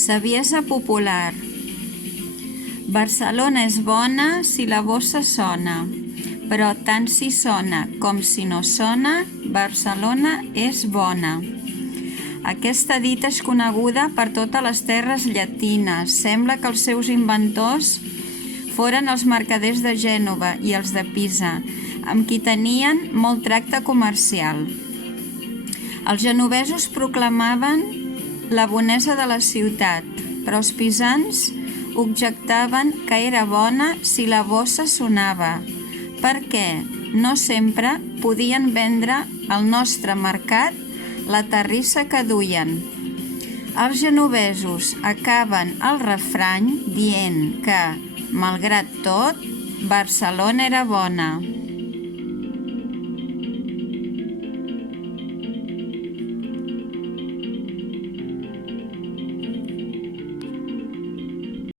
Saviesa popular. Barcelona és bona si la bossa sona, però tant si sona com si no sona, Barcelona és bona. Aquesta dita és coneguda per totes les terres llatines. Sembla que els seus inventors foren els mercaders de Gènova i els de Pisa, amb qui tenien molt tracte comercial. Els genovesos proclamaven la bonesa de la ciutat, però els pisans objectaven que era bona si la bossa sonava, perquè no sempre podien vendre al nostre mercat la terrissa que duien. Els genovesos acaben el refrany dient que, malgrat tot, Barcelona era bona.